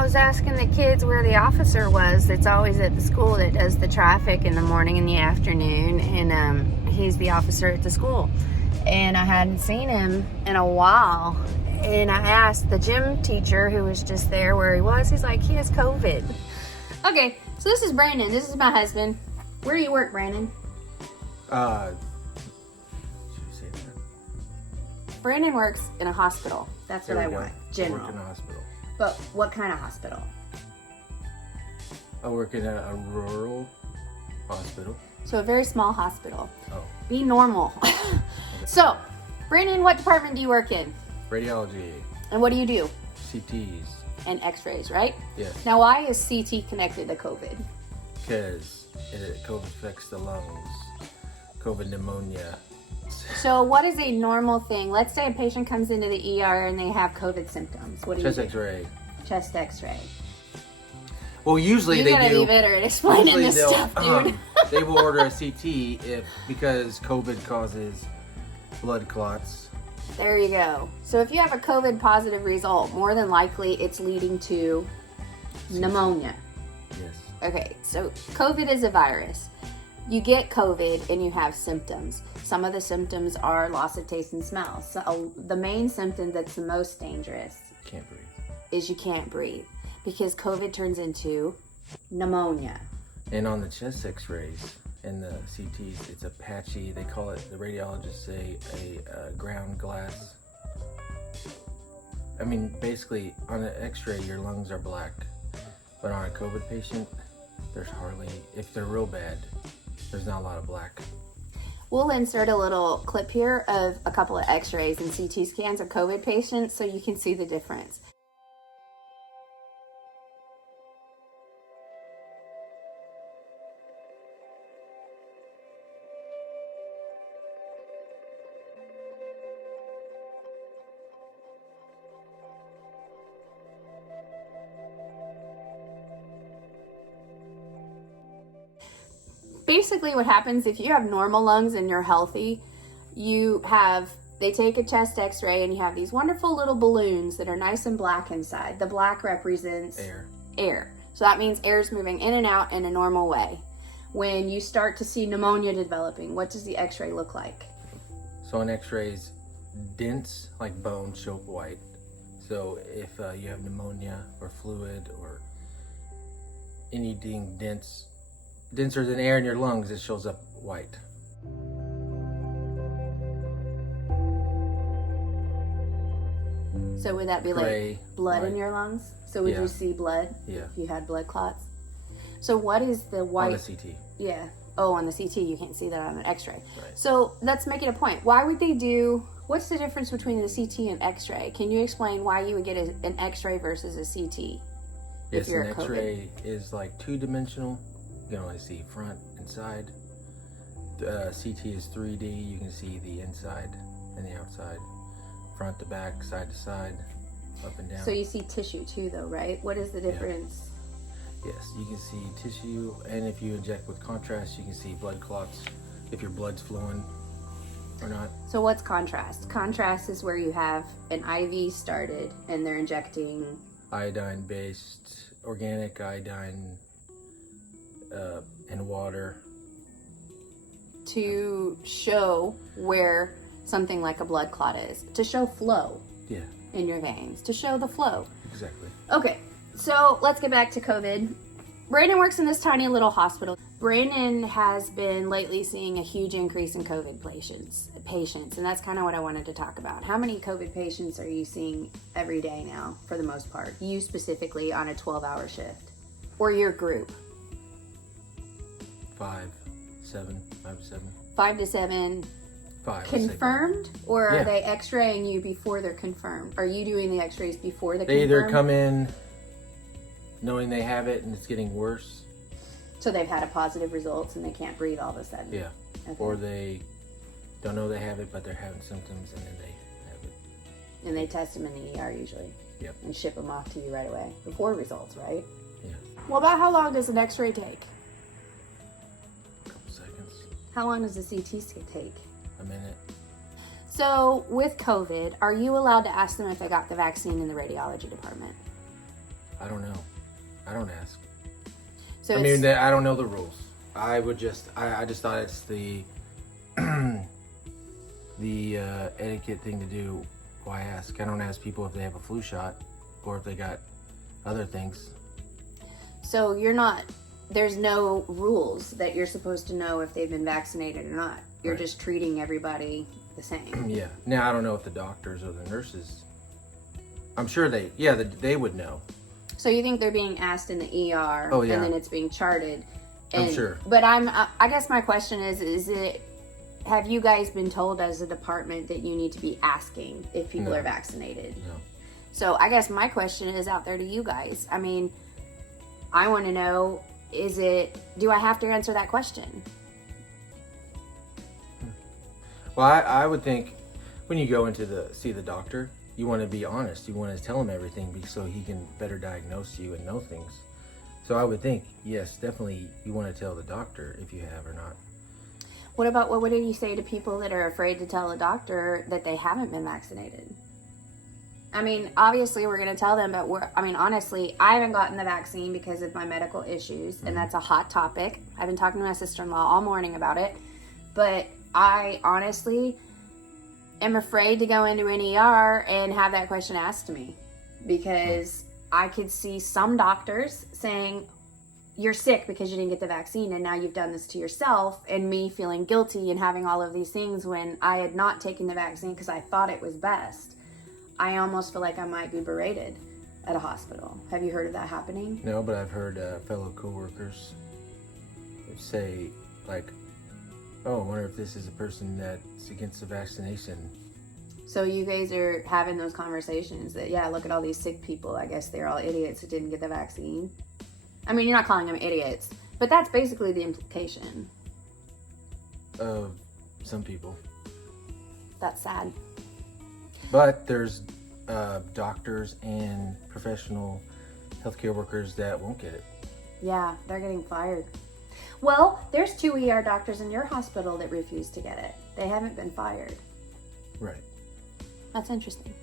I was asking the kids where the officer was that's always at the school that does the traffic in the morning and the afternoon, and he's the officer at the school. And I hadn't seen him in a while, and I asked the gym teacher who was just there where he was. He's like, he has COVID. Okay, so this is Brandon. This is my husband. Where do you work, Brandon? Should you say that? Brandon works in a hospital. That's what I want. General. I work in a hospital. But what kind of hospital? I work in a rural hospital. So a very small hospital. Oh. Be normal. So, Brandon, what department do you work in? Radiology. And what do you do? CTs. And x-rays, right? Yes. Now, why is CT connected to COVID? Because COVID affects the lungs. COVID pneumonia. So what is a normal thing? Let's say a patient comes into the ER and they have COVID symptoms. What do you do? Chest x-ray. Chest x-ray. Well, usually You they gotta do. be better at explaining this stuff, dude. They will order a CT because COVID causes blood clots. There you go. So if you have a COVID positive result, more than likely it's leading to pneumonia. Yes. Okay, so COVID is a virus. You get COVID and you have symptoms. Some of the symptoms are loss of taste and smell. So the main symptom that's the most dangerous Can't breathe. is you can't breathe because COVID turns into pneumonia. And on the chest x-rays and the CTs, it's a patchy, they call it, the radiologists say, a ground glass. I mean, basically, on an x-ray, your lungs are black. But on a COVID patient, there's hardly, if they're real bad, there's not a lot of black. We'll insert a little clip here of a couple of x-rays and CT scans of COVID patients so you can see the difference. Basically what happens if you have normal lungs and you're healthy, they take a chest x-ray and you have these wonderful little balloons that are nice and black inside. The black represents air. So that means air is moving in and out in a normal way. When you start to see pneumonia developing, what does the x-ray look like? So on x-rays, dents like bone show up white. So if you have pneumonia or fluid or anything denser than air in your lungs, it shows up white. So would that be Gray, like blood in your lungs? So would you see blood? Yeah. If you had blood clots? So what is the white? On the CT. Yeah. Oh, on the CT, you can't see that on an x-ray. Right. So let's make it a point. Why would they do, what's the difference between the CT and x-ray? Can you explain why you would get an x-ray versus a CT? Yes, an x-ray is like two-dimensional. You can only see front and side. CT is 3D. You can see the inside and the outside. Front to back, side to side, up and down. So you see tissue too though, right? What is the difference? Yeah. Yes, you can see tissue, and if you inject with contrast, you can see blood clots, if your blood's flowing or not. So what's contrast? Contrast is where you have an IV started and they're injecting iodine-based, organic iodine and water. To show where something like a blood clot is. To show flow in your veins. To show the flow. Exactly. Okay, so let's get back to COVID. Brandon works in this tiny little hospital. Brandon has been lately seeing a huge increase in COVID patients, and that's kind of what I wanted to talk about. How many COVID patients are you seeing every day now, for the most part? You specifically on a 12-hour shift? Or your group? 5 to 7. 5 to 7. 5. Confirmed? Or are they x-raying you before they're confirmed? Are you doing the x-rays before they're They confirmed? either come in knowing they have it and it's getting worse. So they've had a positive results and they can't breathe all of a sudden? Yeah. Okay. Or they don't know they have it, but they're having symptoms and then they have it. And they test them in the ER usually? Yep. And ship them off to you right away? Before results, right? Yeah. Well, about how long does an x-ray take? A couple seconds. How long does a CT take? A minute. So with COVID, are you allowed to ask them if they got the vaccine in the radiology department? I don't know. I don't ask. So I mean, I don't know the rules. I just thought it's the etiquette thing to do. Why ask? I don't ask people if they have a flu shot or if they got other things. So there's no rules that you're supposed to know if they've been vaccinated or not. You're Right. just treating everybody the same. Yeah. Now, I don't know if the doctors or the nurses, I'm sure they would know. So you think they're being asked in the ER, Oh, yeah. and then it's being charted? I'm sure. But I guess my question is have you guys been told as a department that you need to be asking if people No. are vaccinated? No. So I guess my question is out there to you guys. I mean, I want to know, do I have to answer that question? Well, I would think when you go see the doctor, you want to be honest. You want to tell him everything so he can better diagnose you and know things. So I would think, yes, definitely you want to tell the doctor if you have or not. What do you say to people that are afraid to tell a doctor that they haven't been vaccinated? I mean, obviously we're going to tell them, but honestly, I haven't gotten the vaccine because of my medical issues, and that's a hot topic. I've been talking to my sister-in-law all morning about it, but I honestly am afraid to go into an ER and have that question asked to me, because I could see some doctors saying, you're sick because you didn't get the vaccine and now you've done this to yourself, and me feeling guilty and having all of these things when I had not taken the vaccine because I thought it was best. I almost feel like I might be berated at a hospital. Have you heard of that happening? No, but I've heard fellow coworkers say, like, oh, I wonder if this is a person that's against the vaccination. So you guys are having those conversations that, yeah, look at all these sick people. I guess they're all idiots who didn't get the vaccine. I mean, you're not calling them idiots, but that's basically the implication. Of some people. That's sad. But there's doctors and professional healthcare workers that won't get it. Yeah, they're getting fired. Well, there's 2 ER doctors in your hospital that refuse to get it. They haven't been fired. Right. That's interesting.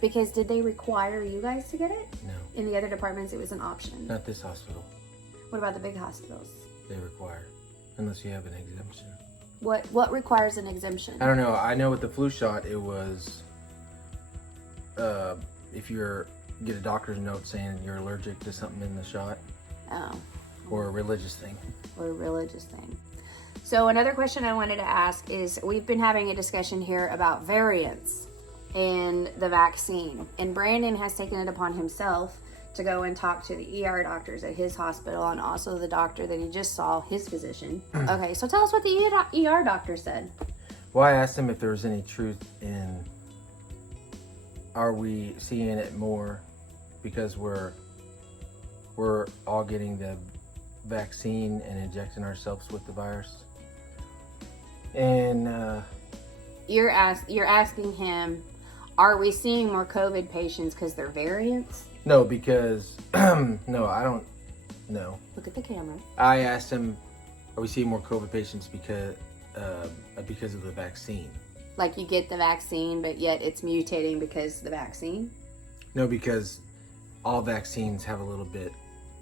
Because did they require you guys to get it? No. In the other departments, it was an option. Not this hospital. What about the big hospitals? They require. Unless you have an exemption. What requires an exemption? I don't know. I know with the flu shot, it was if get a doctor's note saying you're allergic to something in the shot. Oh. Or a religious thing. Or a religious thing. So another question I wanted to ask is, we've been having a discussion here about variants in the vaccine. And Brandon has taken it upon himself to go and talk to the ER doctors at his hospital, and also the doctor that he just saw, his physician. Okay, so tell us what the ER doctor said. Well, I asked him if there was any truth in, are we seeing it more because we're all getting the vaccine and injecting ourselves with the virus? And You're asking him, are we seeing more COVID patients because they're variants? no, because no, I don't know. Look at the camera. I asked him, are we seeing more COVID patients because of the vaccine? Like you get the vaccine, but yet it's mutating because of the vaccine? No, because all vaccines have a little bit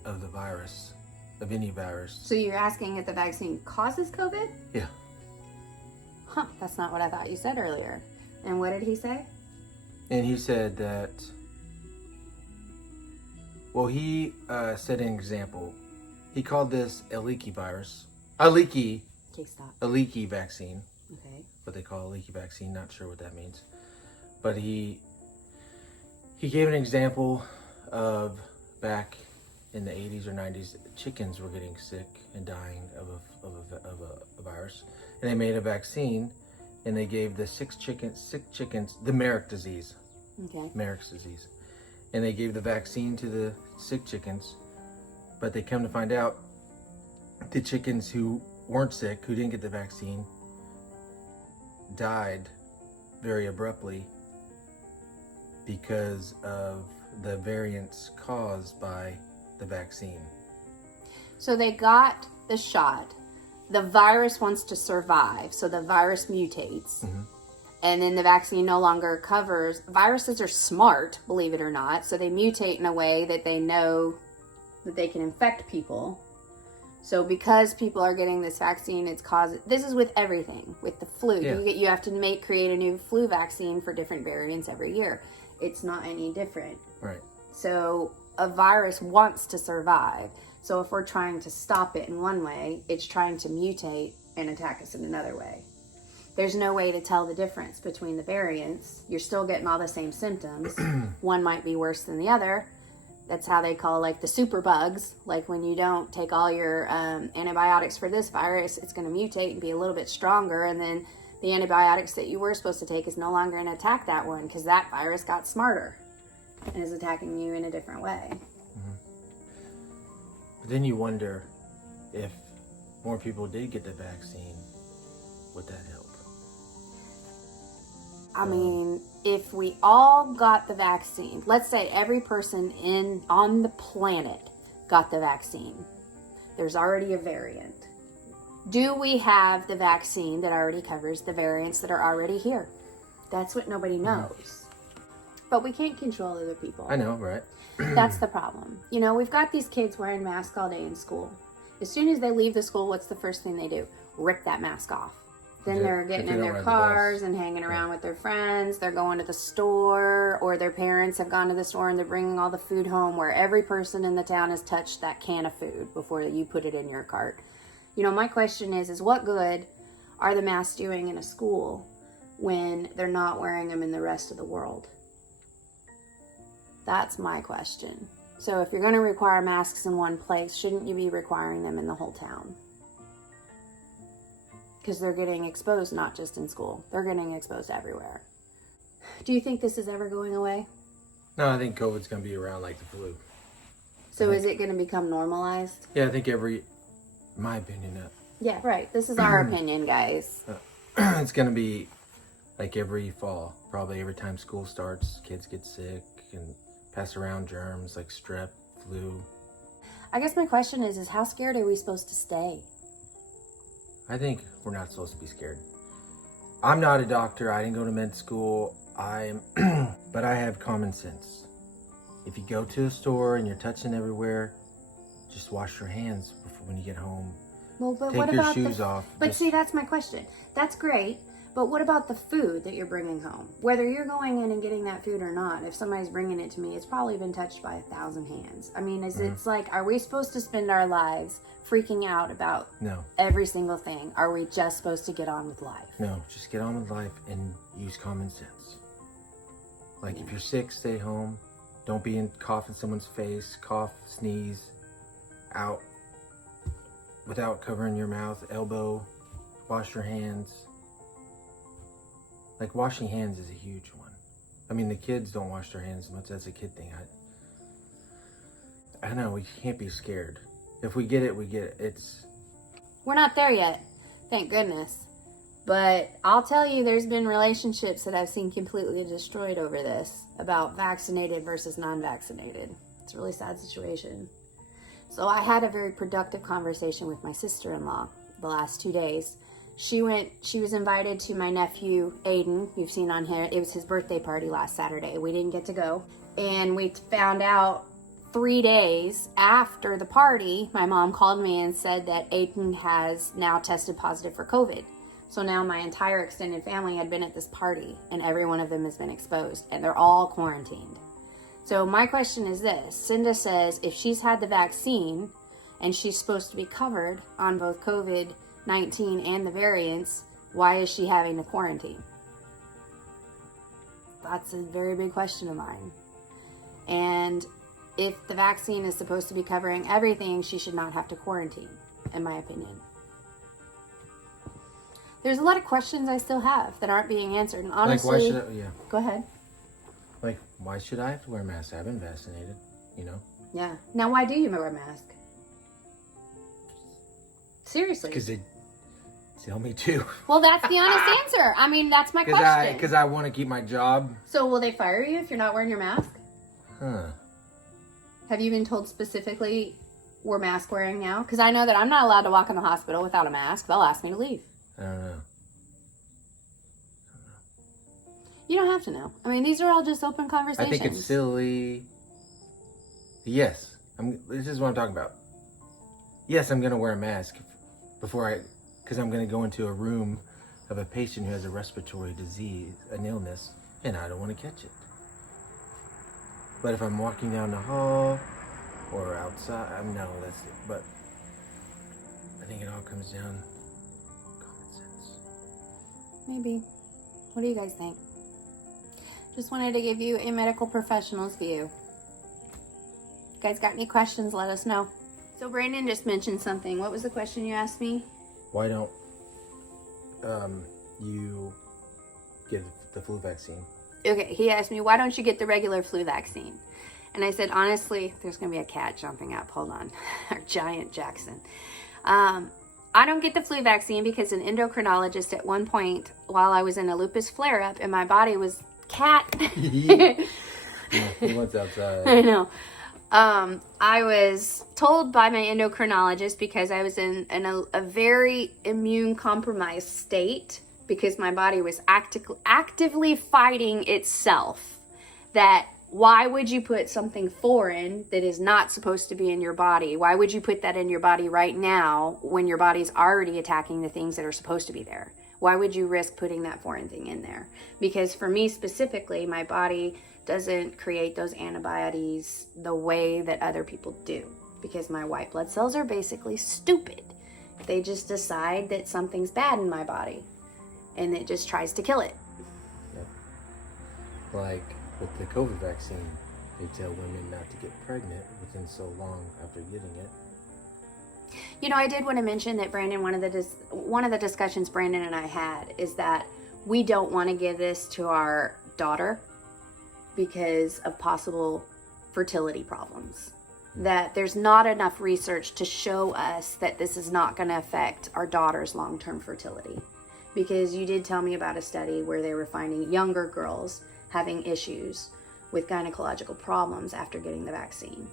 of the virus, of any virus. So you're asking if the vaccine causes COVID? Yeah. Huh, that's not what I thought you said earlier. And what did he say? And he said that, well, he said an example. He called this a leaky virus. Okay, stop. A leaky vaccine. Okay. What they call a leaky vaccine, not sure what that means. But he gave an example of back in the 80s or 90s, chickens were getting sick and dying of a virus. And they made a vaccine, and they gave the sick chickens, the Merrick disease. Okay. Merrick's disease. And they gave the vaccine to the sick chickens, but they come to find out the chickens who weren't sick, who didn't get the vaccine, died very abruptly because of the variants caused by the vaccine. So they got the shot. The virus wants to survive, so the virus mutates. Mm-hmm. and then the vaccine no longer covers. Viruses are smart, believe it or not, so they mutate in a way that they know that they can infect people. So because people are getting this vaccine, it's causing, this is with everything, with the flu. Yeah. You have to create a new flu vaccine for different variants every year. It's not any different. Right. So a virus wants to survive. So if we're trying to stop it in one way, it's trying to mutate and attack us in another way. There's no way to tell the difference between the variants. You're still getting all the same symptoms. One might be worse than the other. That's how they call like the super bugs. Like when you don't take all your antibiotics for this virus, it's going to mutate and be a little bit stronger. And then the antibiotics that you were supposed to take is no longer going to attack that one because that virus got smarter and is attacking you in a different way. Mm-hmm. But then you wonder if more people did get the vaccine, would that help? I mean, if we all got the vaccine, let's say every person on the planet got the vaccine, there's already a variant. Do we have the vaccine that already covers the variants that are already here? That's what nobody knows. But we can't control other people. I know, right? That's the problem. You know, we've got these kids wearing masks all day in school. As soon as they leave the school, what's the first thing they do? Rip that mask off. Then they're getting in their cars and hanging around with their friends. They're going to the store, or their parents have gone to the store and they're bringing all the food home, where every person in the town has touched that can of food before you put it in your cart. You know, my question is what good are the masks doing in a school when they're not wearing them in the rest of the world? That's my question. So if you're going to require masks in one place, shouldn't you be requiring them in the whole town? Because they're getting exposed not just in school. They're getting exposed everywhere. Do you think this is ever going away? No, I think COVID's going to be around like the flu. So is it going to become normalized? Yeah, I think my opinion. Yeah, right. This is our opinion, guys. It's going to be like every fall. Probably every time school starts, kids get sick and pass around germs like strep, flu. I guess my question is how scared are we supposed to stay? I think we're not supposed to be scared. I'm not a doctor. I didn't go to med school. But I have common sense. If you go to a store and you're touching everywhere, just wash your hands before when you get home. Well, but Take what your about shoes off. But see, that's my question. That's great. But what about the food that you're bringing home? Whether you're going in and getting that food or not, if somebody's bringing it to me, it's probably been touched by 1,000 hands. I mean, it's like, are we supposed to spend our lives freaking out about every single thing? Are we just supposed to get on with life? No, just get on with life and use common sense. Like if you're sick, stay home. Don't be cough in someone's face, cough, sneeze, out without covering your mouth, elbow, wash your hands. Like washing hands is a huge one. I mean, the kids don't wash their hands much. That's a kid thing. I know, we can't be scared. If we get it, we get it. We're not there yet, thank goodness. But I'll tell you, there's been relationships that I've seen completely destroyed over this, about vaccinated versus non-vaccinated. It's a really sad situation. So I had a very productive conversation with my sister-in-law the last 2 days. She was invited to my nephew, Aiden. You've seen on here, it was his birthday party last Saturday. We didn't get to go. And we found out 3 days after the party, my mom called me and said that Aiden has now tested positive for COVID. So now my entire extended family had been at this party and every one of them has been exposed and they're all quarantined. So my question is this. Cinda says if she's had the vaccine and she's supposed to be covered on both COVID-19 and the variants, why is she having to quarantine? That's a very big question of mine. And if the vaccine is supposed to be covering everything, she should not have to quarantine, in my opinion. There's a lot of questions I still have that aren't being answered. And honestly, Go ahead. Like, why should I have to wear a mask? I've been vaccinated, you know? Yeah. Now, why do you wear a mask? Seriously. Because they tell me to. Well, that's the honest answer. I mean, that's my question. Because I want to keep my job. So will they fire you if you're not wearing your mask? Huh. Have you been told specifically we're mask wearing now? Because I know that I'm not allowed to walk in the hospital without a mask. They'll ask me to leave. I don't know. You don't have to know. I mean, these are all just open conversations. I think it's silly. Yes. This is what I'm talking about. Yes, I'm going to wear a mask because I'm going to go into a room of a patient who has a respiratory disease, an illness, and I don't want to catch it. But if I'm walking down the hall or outside, no, that's it. But I think it all comes down to common sense. Maybe. What do you guys think? Just wanted to give you a medical professional's view. You guys got any questions, let us know. So Brandon just mentioned something. What was the question you asked me? Why don't you get the flu vaccine? Okay, he asked me, why don't you get the regular flu vaccine? And I said, honestly, there's going to be a cat jumping up. Hold on. Our giant Jackson. I don't get the flu vaccine because an endocrinologist at one point, while I was in a lupus flare-up and my body was cat. Yeah, he went outside. I know. I was told by my endocrinologist, because I was in a very immune compromised state, because my body was actively fighting itself, that why would you put something foreign that is not supposed to be in your body? Why would you put that in your body right now when your body's already attacking the things that are supposed to be there? Why would you risk putting that foreign thing in there? Because for me specifically, my body doesn't create those antibodies the way that other people do, because my white blood cells are basically stupid. They just decide that something's bad in my body and it just tries to kill it. Yep. Like with the COVID vaccine, they tell women not to get pregnant within so long after getting it. You know, I did want to mention that Brandon, one of the discussions Brandon and I had is that we don't want to give this to our daughter because of possible fertility problems. That there's not enough research to show us that this is not going to affect our daughter's long-term fertility. Because you did tell me about a study where they were finding younger girls having issues with gynecological problems after getting the vaccine.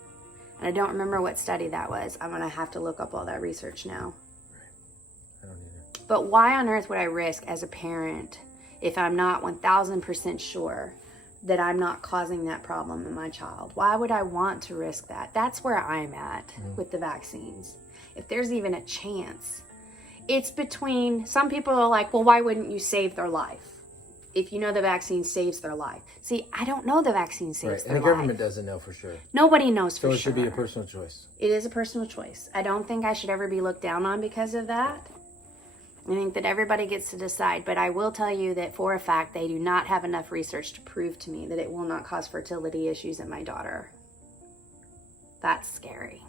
And I don't remember what study that was. I'm going to have to look up all that research now. Right. I don't either. But why on earth would I risk as a parent if I'm not 1000% sure that I'm not causing that problem in my child? Why would I want to risk that? That's where I'm at with the vaccines. If there's even a chance, it's between, some people are like, well, why wouldn't you save their life if you know the vaccine saves their life? See, I don't know the vaccine saves their life. And the government doesn't know for sure. Nobody knows for sure. So it should be a personal choice. It is a personal choice. I don't think I should ever be looked down on because of that. I think that everybody gets to decide, but I will tell you that for a fact, they do not have enough research to prove to me that it will not cause fertility issues in my daughter. That's scary.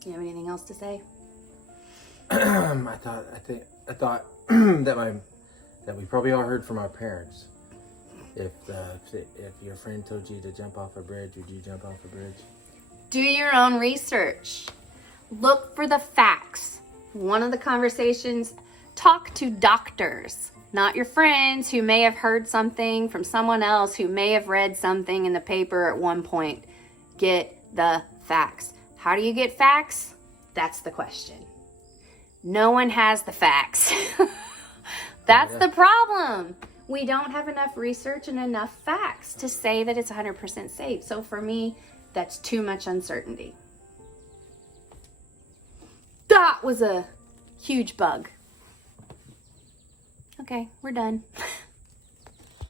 Do you have anything else to say? I thought that we probably all heard from our parents. If your friend told you to jump off a bridge, would you jump off a bridge? Do your own research. Look for the facts. One of the conversations, talk to doctors, not your friends who may have heard something from someone else who may have read something in the paper at one point. Get the facts. How do you get facts? That's the question. No one has the facts. That's the problem. We don't have enough research and enough facts to say that it's 100% safe. So for me, that's too much uncertainty. That was a huge bug. Okay, we're done.